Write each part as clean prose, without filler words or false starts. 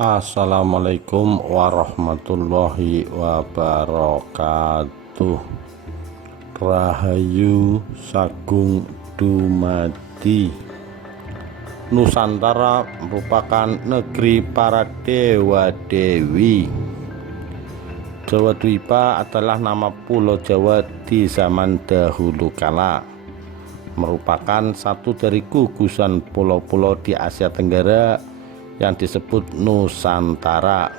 Assalamualaikum warahmatullahi wabarakatuh. Rahayu Sagung Dumadi. Nusantara merupakan negeri para dewa-dewi. Jawa Dwipa adalah nama Pulau Jawa di zaman dahulu kala. Merupakan satu dari gugusan pulau-pulau di Asia Tenggara yang disebut Nusantara.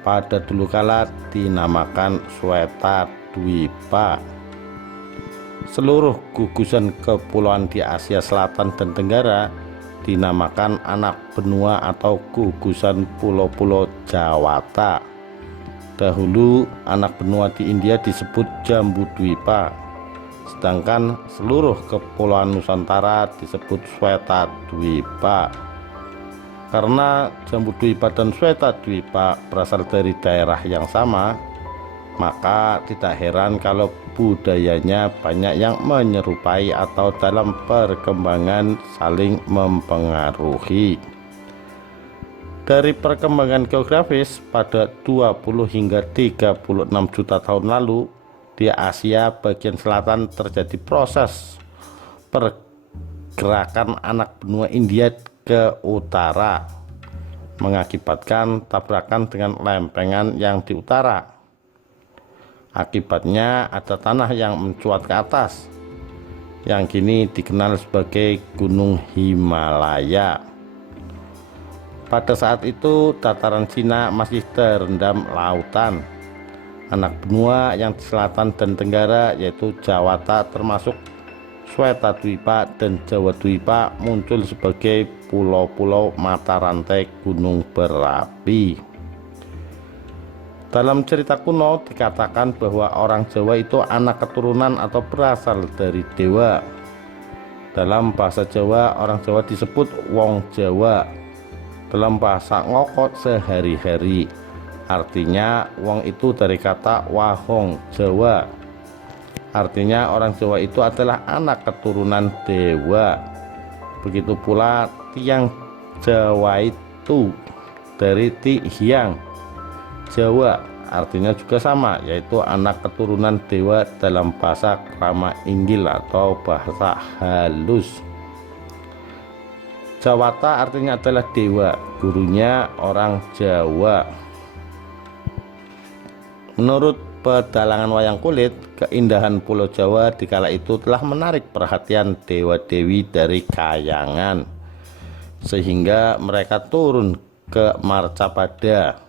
Pada dulu kala dinamakan Sweta Dwipa. Seluruh gugusan kepulauan di Asia Selatan dan Tenggara dinamakan anak benua atau gugusan pulau-pulau Jawata. Dahulu anak benua di India disebut Jambudwipa, sedangkan seluruh kepulauan Nusantara disebut Swetadwipa. Karena Jambudwipa dan Swetadwipa berasal dari daerah yang sama, maka tidak heran kalau budayanya banyak yang menyerupai atau dalam perkembangan saling mempengaruhi. Dari perkembangan geografis, pada 20 hingga 36 juta tahun lalu di Asia bagian selatan terjadi proses pergerakan anak benua India ke utara, mengakibatkan tabrakan dengan lempengan yang di utara. Akibatnya ada tanah yang mencuat ke atas, yang kini dikenal sebagai Gunung Himalaya. Pada saat itu dataran Cina masih terendam lautan. Anak benua yang di selatan dan tenggara yaitu Jawata termasuk Swetadwipa dan Jawadwipa muncul sebagai pulau-pulau mata rantai gunung berapi. Dalam cerita kuno dikatakan bahwa orang Jawa itu anak keturunan atau berasal dari dewa. Dalam bahasa Jawa, orang Jawa disebut wong Jawa. Dalam bahasa ngokot sehari-hari, artinya wong itu dari kata wahong Jawa. Artinya orang Jawa itu adalah anak keturunan dewa. Begitu pula tiang Jawa itu dari Ti Hyang Jawa, artinya juga sama, yaitu anak keturunan dewa dalam bahasa Krama Inggil atau bahasa halus. Jawata artinya adalah dewa, gurunya orang Jawa. Menurut pedalangan wayang kulit, keindahan Pulau Jawa di kala itu telah menarik perhatian dewa-dewi dari Kayangan, sehingga mereka turun ke Marcapada,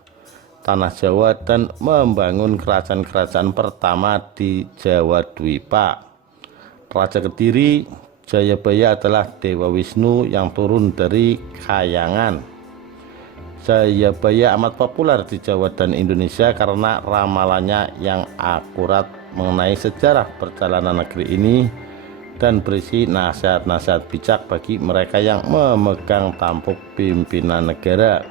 tanah Jawa, dan membangun kerajaan-kerajaan pertama di Jawadwipa. Raja Kediri Jayabaya adalah Dewa Wisnu yang turun dari Kayangan. Jayabaya amat populer di Jawa dan Indonesia karena ramalannya yang akurat mengenai sejarah perjalanan negeri ini dan berisi nasihat-nasihat bijak bagi mereka yang memegang tampuk pimpinan negara,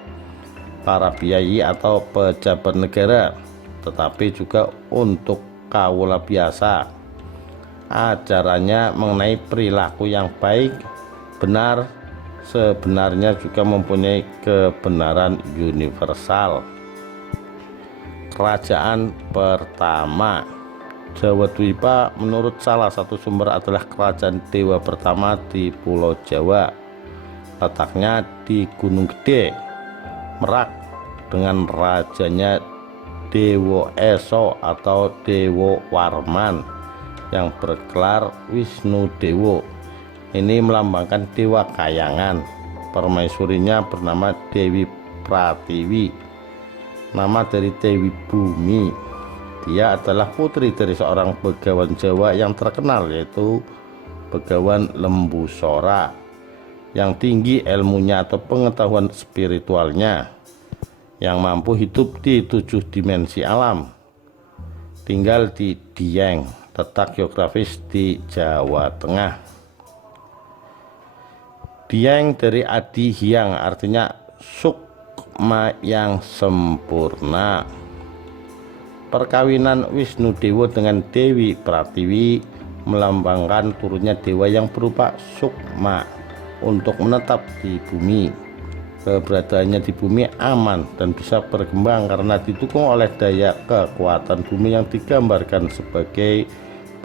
para kiai atau pejabat negara, tetapi juga untuk kaula biasa. Ajarannya mengenai perilaku yang baik, benar, sebenarnya juga mempunyai kebenaran universal. Kerajaan pertama Jawadwipa menurut salah satu sumber adalah kerajaan dewa pertama di Pulau Jawa. Letaknya di Gunung Gede, Merak, dengan rajanya Dewa Eso atau Dewa Warman yang bergelar Wisnu Dewo. Ini melambangkan dewa Kayangan. Permaisurinya bernama Dewi Pratiwi, nama dari Dewi Bumi. Dia adalah putri dari seorang begawan Jawa yang terkenal, yaitu Begawan Lembu Sora, yang tinggi ilmunya atau pengetahuan spiritualnya, yang mampu hidup di 7 dimensi alam. Tinggal di Dieng, letak geografis di Jawa Tengah. Dieng dari Adi Hyang, artinya sukma yang sempurna. Perkawinan Wisnu Dewo dengan Dewi Pratiwi melambangkan turunnya dewa yang berupa sukma untuk menetap di bumi. keberadaannya di bumi aman dan bisa berkembang karena didukung oleh daya kekuatan bumi yang digambarkan sebagai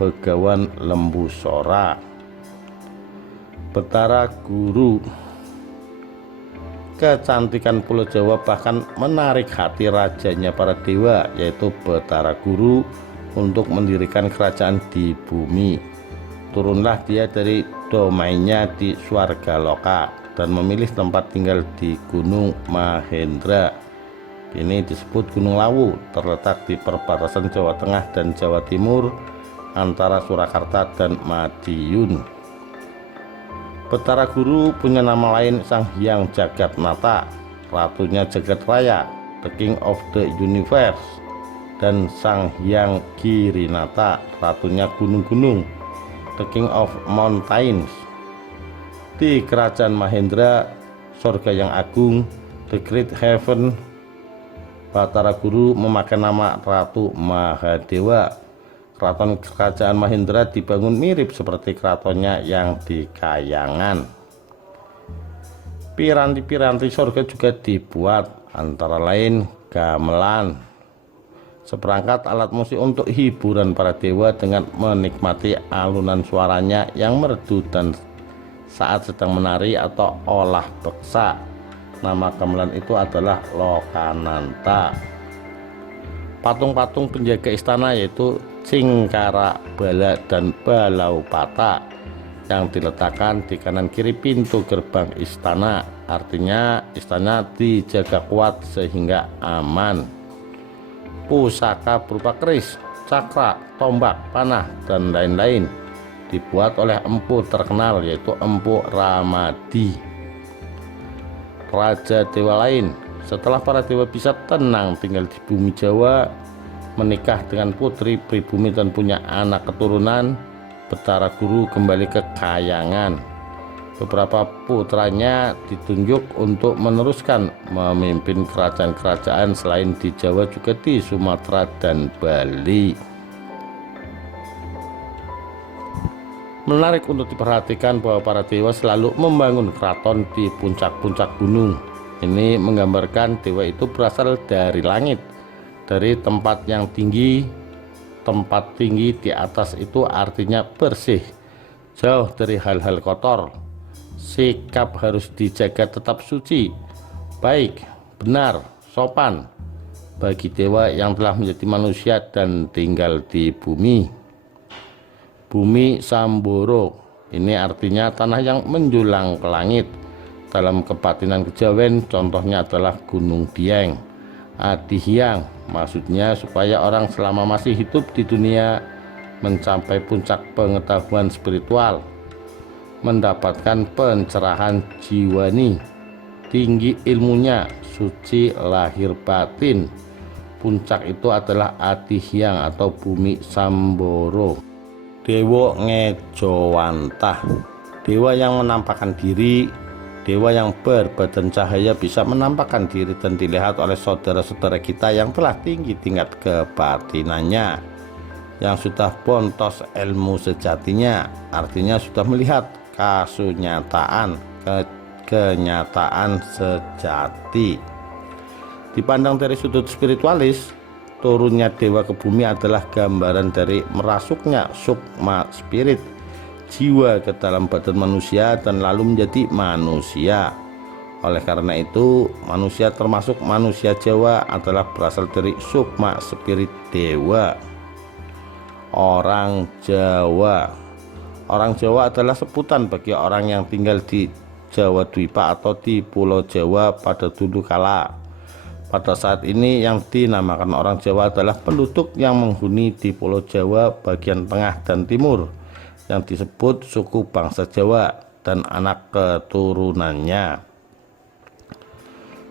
Begawan Lembu Sora. Betara Guru. Kecantikan Pulau Jawa bahkan menarik hati rajanya para dewa, yaitu Betara Guru, untuk mendirikan kerajaan di bumi. Turunlah dia dari domainnya di Swargaloka dan memilih tempat tinggal di Gunung Mahendra. Ini disebut Gunung Lawu, terletak di perbatasan Jawa Tengah dan Jawa Timur antara Surakarta dan Madiun. Betara Guru punya nama lain Sang Hyang Jagatnata, Ratunya Jagat Raya, the King of the Universe, dan Sang Hyang Girinata, Ratunya Gunung-Gunung, the King of Mountains. Di Kerajaan Mahendra, Surga yang Agung, the Great Heaven, Betara Guru memakai nama Ratu Mahadewa. Keraton Kerajaan Mahendra dibangun mirip seperti keratonnya yang di Kayangan. Piranti-piranti surga juga dibuat, antara lain gamelan, seperangkat alat musik untuk hiburan para dewa dengan menikmati alunan suaranya yang merdu dan saat sedang menari atau olah beksa. Nama gamelan itu adalah Lokananta. Patung-patung penjaga istana yaitu Cingkara Bala dan Balaupata yang diletakkan di kanan kiri pintu gerbang istana, artinya istana dijaga kuat sehingga aman. Pusaka berupa keris, cakra, tombak, panah, dan lain-lain dibuat oleh empu terkenal yaitu Empu Ramadi. Raja dewa lain. Setelah para dewa bisa tenang tinggal di bumi Jawa, menikah dengan putri pribumi dan punya anak keturunan, Betara Guru kembali ke Kayangan. Beberapa putranya ditunjuk untuk meneruskan memimpin kerajaan-kerajaan selain di Jawa juga di Sumatera dan Bali. Menarik untuk diperhatikan bahwa para dewa selalu membangun keraton di puncak-puncak gunung. Ini menggambarkan dewa itu berasal dari langit, dari tempat yang tinggi. Tempat tinggi di atas itu artinya bersih, jauh dari hal-hal kotor. Sikap harus dijaga tetap suci, baik, benar, sopan bagi dewa yang telah menjadi manusia dan tinggal di bumi. Bumi Samboro ini artinya tanah yang menjulang ke langit. Dalam kebatinan kejawen contohnya adalah Gunung Dieng. Adihyang maksudnya supaya orang selama masih hidup di dunia mencapai puncak pengetahuan spiritual, mendapatkan pencerahan jiwani, tinggi ilmunya, suci lahir batin. Puncak itu adalah Adihyang atau Bumi Samboro. Dewa Ngejowantah, dewa yang menampakkan diri. Dewa yang berbadan cahaya bisa menampakkan diri dan dilihat oleh saudara-saudara kita yang telah tinggi tingkat kebatinannya, yang sudah bontos ilmu sejatinya, artinya sudah melihat kasunyataan, kenyataan sejati. Dipandang dari sudut spiritualis, turunnya dewa ke bumi adalah gambaran dari merasuknya sukma spirit, jiwa ke dalam badan manusia dan lalu menjadi manusia. Oleh karena itu, manusia termasuk manusia Jawa adalah berasal dari sukma spirit dewa. Orang Jawa. Orang Jawa adalah sebutan bagi orang yang tinggal di Jawa Dwipa atau di Pulau Jawa pada dulu kala. Pada saat ini yang dinamakan orang Jawa adalah penduduk yang menghuni di Pulau Jawa bagian tengah dan timur, yang disebut suku bangsa Jawa dan anak keturunannya.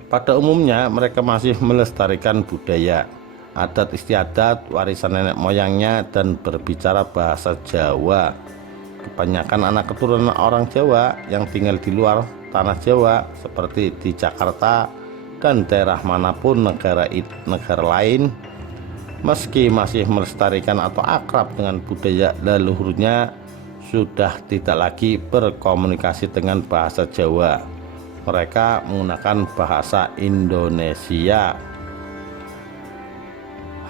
Pada umumnya mereka masih melestarikan budaya, adat istiadat, warisan nenek moyangnya dan berbicara bahasa Jawa. Kebanyakan anak keturunan orang Jawa yang tinggal di luar tanah Jawa seperti di Jakarta dan daerah manapun negara lain, meski masih melestarikan atau akrab dengan budaya leluhurnya, sudah tidak lagi berkomunikasi dengan bahasa Jawa. Mereka menggunakan bahasa Indonesia.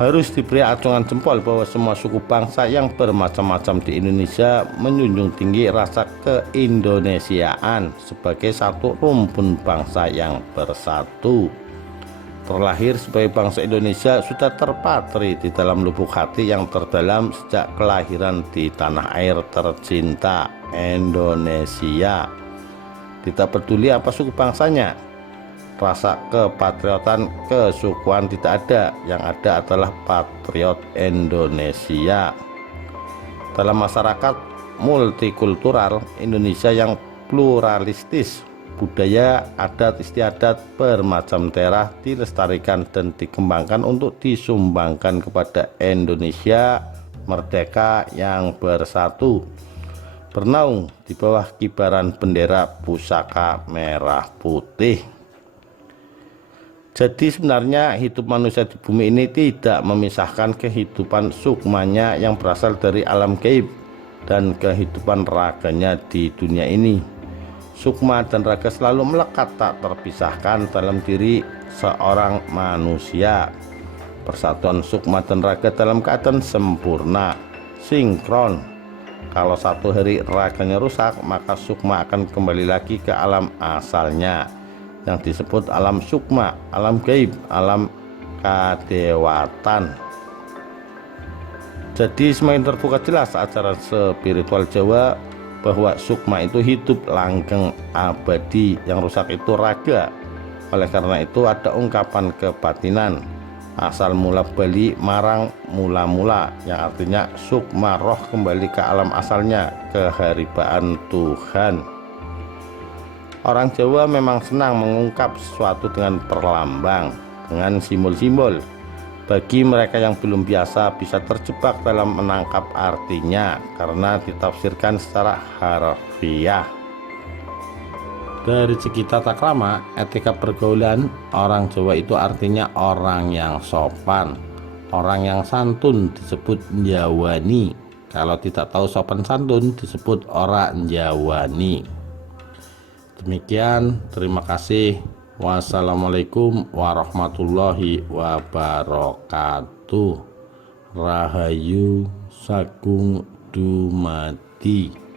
Harus diberi acungan jempol bahwa semua suku bangsa yang bermacam-macam di Indonesia menjunjung tinggi rasa keindonesiaan sebagai satu rumpun bangsa yang bersatu. Terlahir sebagai bangsa Indonesia sudah terpatri di dalam lubuk hati yang terdalam sejak kelahiran di tanah air tercinta Indonesia. Tidak peduli apa suku bangsanya, rasa kepatriotan kesukuan tidak ada, yang ada adalah patriot Indonesia. Dalam masyarakat multikultural Indonesia yang pluralistis, budaya, adat istiadat bermacam daerah dilestarikan dan dikembangkan untuk disumbangkan kepada Indonesia merdeka yang bersatu, bernaung di bawah kibaran bendera pusaka merah putih. Jadi sebenarnya hidup manusia di bumi ini tidak memisahkan kehidupan sukmanya yang berasal dari alam gaib dan kehidupan raganya di dunia ini. Sukma dan raga selalu melekat tak terpisahkan dalam diri seorang manusia. Persatuan sukma dan raga dalam keadaan sempurna, sinkron. Kalau satu hari raganya rusak, maka sukma akan kembali lagi ke alam asalnya, yang disebut alam sukma, alam gaib, alam kadewatan. Jadi semakin terbuka jelas ajaran spiritual Jawa bahwa sukma itu hidup langgeng abadi, yang rusak itu raga. Oleh karena itu ada ungkapan kebatinan asal mula bali marang mula-mula, yang artinya sukma roh kembali ke alam asalnya, keharibaan Tuhan. Orang Jawa memang senang mengungkap sesuatu dengan perlambang, dengan simbol-simbol. Bagi mereka yang belum biasa bisa terjebak dalam menangkap artinya karena ditafsirkan secara harfiah. Dari segi tata krama, etika pergaulan, orang Jawa itu artinya orang yang sopan, orang yang santun disebut njawani. Kalau tidak tahu sopan santun disebut orang njawani. Demikian, terima kasih. Wassalamualaikum warahmatullahi wabarakatuh. Rahayu Sagung Dumadi.